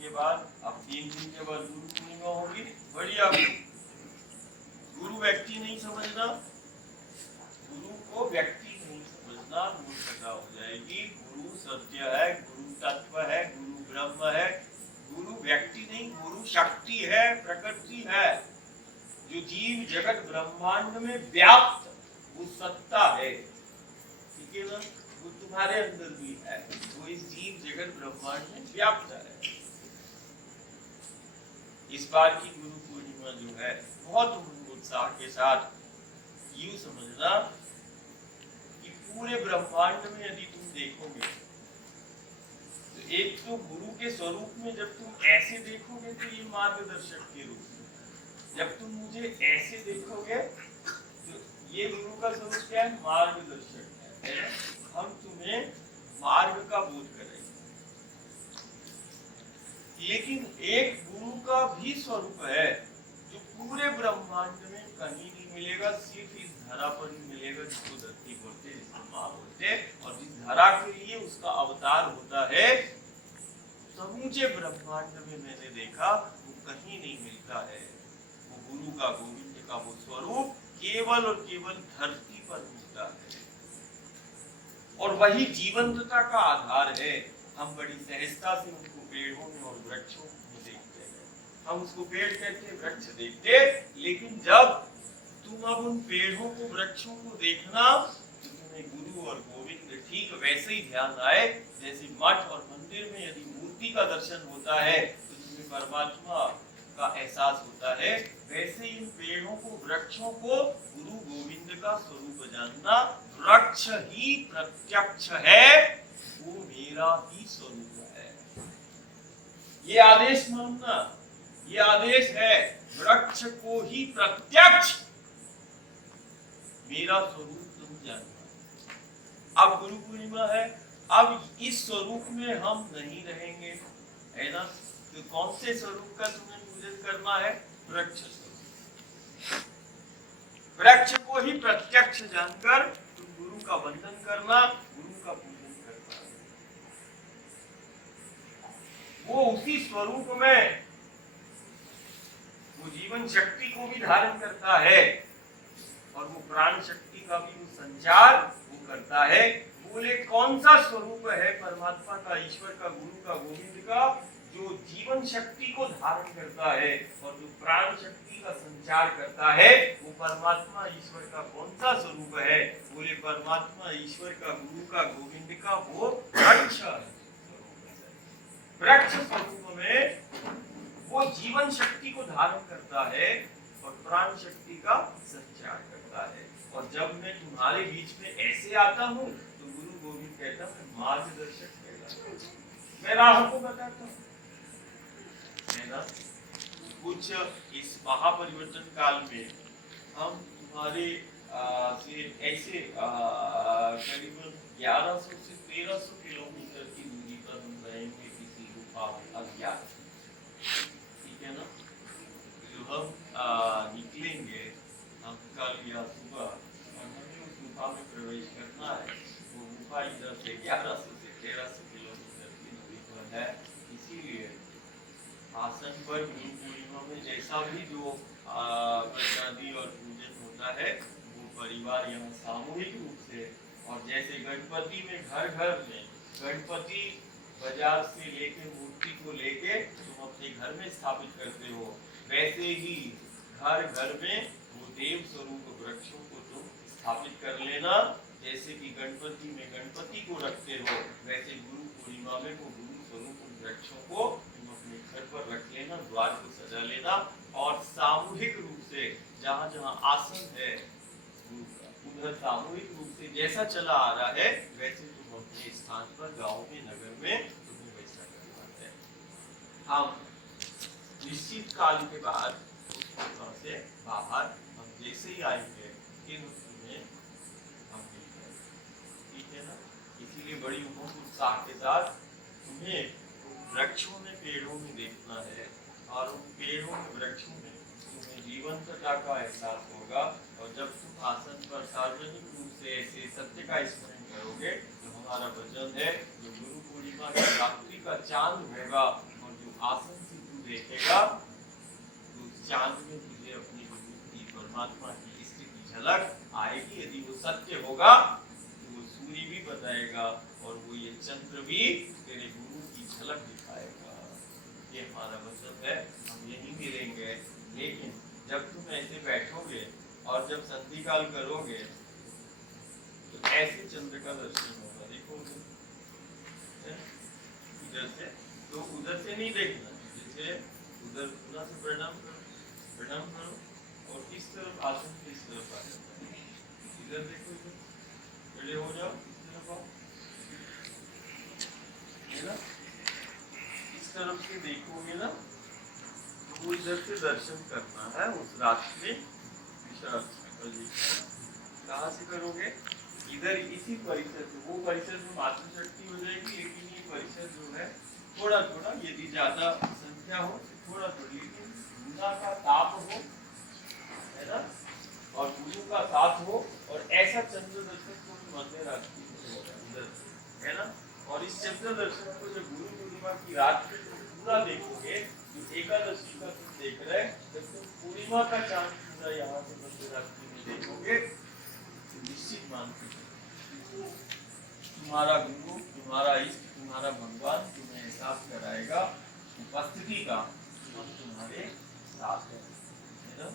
के बाद अब 3 दिन के बाद गुरु पूर्णिमा होगी। बढ़िया। गुरु व्यक्ति नहीं समझना, गुरु को व्यक्ति नहीं समझना, मूर्खता हो जाएगी। गुरु सत्य है, गुरु तत्व है, गुरु ब्रह्म है। गुरु व्यक्ति नहीं, गुरु शक्ति है, प्रकृति है, जो जीव जगत ब्रह्मांड में व्याप्त वो सत्ता है। ठीक है ना? वो तुम्हारे अंदर भी है, वो इस जीव जगत ब्रह्मांड में व्याप्त है। इस बार की गुरु पूर्णिमा जो है बहुत उमंग उत्साह के साथ यूं समझना कि पूरे ब्रह्मांड में यदि तुम देखोगे तो एक तो गुरु के स्वरूप में जब तुम ऐसे देखोगे तो ये मार्गदर्शक के रूप में, जब तुम मुझे ऐसे देखोगे तो ये गुरु का स्वरूप क्या है? मार्गदर्शक है। हम तुम्हें मार्ग का बोध करेंगे। लेकिन एक गुरु का भी स्वरूप है जो पूरे ब्रह्मांड में कहीं नहीं मिलेगा, सिर्फ इस धरा पर ही मिलेगा, जिसको धरती बोलते, जिसको माँ बोलते, और जिस धरा के लिए उसका अवतार होता है। समूचे ब्रह्मांड में मैंने देखा वो कहीं नहीं मिलता है। वो गुरु का, गोविंद का वो स्वरूप केवल और केवल धरती पर मिलता है, और वही जीवंतता का आधार है। हम बड़ी सहजता से उनको पेड़ों में और वृक्षों में देखते हैं। हम उसको पेड़ कहते, वृक्ष देखते, लेकिन जब तुम अब उन पेड़ों को, वृक्षों को देखना तो तुम्हें गुरु और गोविंद ठीक वैसे ही ध्यान आए जैसे मठ और मंदिर में यदि मूर्ति का दर्शन होता है तो तुम्हें परमात्मा का एहसास होता है। वैसे इन पेड़ों को, वृक्षों को गुरु गोविंद का स्वरूप जानना। वृक्ष ही प्रत्यक्ष है, वो मेरा ही स्वरूप है। ये आदेश मानना, ये आदेश है, वृक्ष को ही प्रत्यक्ष मेरा स्वरूप तुम जानना। अब गुरु पूर्णिमा है, अब इस स्वरूप में हम नहीं रहेंगे, है ना? तो कौन से स्वरूप का तुम्हें पूजन करना है? वृक्ष स्वरूप। वृक्ष को ही प्रत्यक्ष जानकर तुम गुरु का वंदन करना, गुरु का पूजन करना। वो उसी स्वरूप में वो जीवन शक्ति को भी धारण करता है, और वो प्राण शक्ति का भी वो संचार वो करता है। बोले कौन सा स्वरूप है परमात्मा का, ईश्वर का, गुरु का, गोविंद का, जो जीवन शक्ति को धारण करता है और जो प्राण शक्ति का संचार करता है? वो परमात्मा ईश्वर का कौन सा स्वरूप है? बोले परमात्मा ईश्वर का, गुरु का, गोविंद का वो वृक्ष वृक्ष स्वरूप में वो जीवन शक्ति को धारण करता है और प्राण शक्ति का संचार करता है। और जब मैं तुम्हारे बीच में ऐसे आता हूँ तो गुरु गोविंद कहता है मार्गदर्शक कहता हूँ, मैं राह को बताता हूँ, है ना? कुछ इस महापरिवर्तन काल में हम तुम्हारे से ऐसे करीबन 1100 से 1300 किलोमीटर की दूरी पर हम रहेंगे किसी गुफा में अज्ञात। ठीक है ना? जो हम निकलेंगे हम कल या सुबह, और हमें उस गुफा में प्रवेश करना है। वो गुफा इधर से 1100 से 1300 किलोमीटर की दूरी पर है। इसीलिए आसन पर गुरु पूर्णिमा में जैसा भी जो प्रसादी और पूजन होता है वो परिवार यहाँ सामूहिक रूप से, और जैसे गणपति में घर घर में गणपति बाजार से लेके मूर्ति को लेके तुम अपने घर में स्थापित करते हो, वैसे ही घर घर में वो देव स्वरूप वृक्षों को तुम स्थापित कर लेना। जैसे कि गणपति में गणपति को रखते हो, वैसे गुरु पूर्णिमा में वो गुरु स्वरूप वृक्षों को तुम अपने घर पर रख लेना, द्वार को सजा लेना, और सामूहिक रूप से जहाँ जहाँ आसन है उधर सामूहिक रूप से जैसा चला आ रहा है वैसे तुम अपने स्थान पर, गांव में, नगर में तुम्हें वैसा करना है। हम निश्चित काल के बाद उस गुफा से बाहर हम जैसे ही आएंगे इन तुम्हें हम मिलते हैं। ठीक है ना? इसीलिए बड़ी उमंग उत्साह के साथ तुम्हें वृक्षों में, पेड़ों में देखना है, और उन पेड़ों में, वृक्षों में तुम्हें जीवंतता का एहसास होगा। और जब तुम आसन पर सार्वजनिक रूप से ऐसे सत्य का स्मरण करोगे तो हमारा वचन है जो गुरु पूर्णिमा की रात्रि का चांद होगा और जो आसन से तू देखेगा तो चांद में तुझे अपनी विभूति परमात्मा की इष्ट की झलक आएगी। यदि वो सत्य होगा तो वो सूर्य भी बताएगा और वो ये चंद्र भी तेरे गुरु की झलक दिखाएगा। ये हमारा मतलब है, हम यही मिलेंगे। लेकिन जब तुम ऐसे बैठोगे और जब संधि काल करोगे तो ऐसे चंद्र का दर्शन होगा। देखो इधर से, तो उधर से नहीं देखना, जैसे उधर पूरा से प्रणाम करो और इस तरफ आसन के इस तरफ आ जाता है। इधर देखो, इधर खड़े हो जाओ, इस तरफ आओ, है ना। इस तरफ से देखोगे ना तो वो इधर से दर्शन करना है उस रात्रि विशाल कहाँ से करोगे? इधर इसी परिसर से, वो परिसर में मातृशक्ति हो जाएगी, लेकिन ये परिसर जो है थोड़ा थोड़ा, यदि ज्यादा संख्या हो तो थोड़ा थोड़ा, लेकिन गुना का ताप हो, है ना, और गुरु का साथ हो, और ऐसा चंद्र दर्शन को मध्य रात्रि में होगा इधर, है ना। और इस चंद्र दर्शन को जब गुरु पूर्णिमा की रात में तुम पूरा देखोगे, जो एकादशी का तुम देख रहे, जब तुम पूर्णिमा का चांद पूरा यहाँ से मध्य रात्रि में देखोगे तो निश्चित मान के तुम्हारा गुरु, तुम्हारा इष्ट, तुम्हारा भगवान तुम्हें एहसास कराएगा उपस्थिति का, हम तुम्हारे साथ हैं, है ना।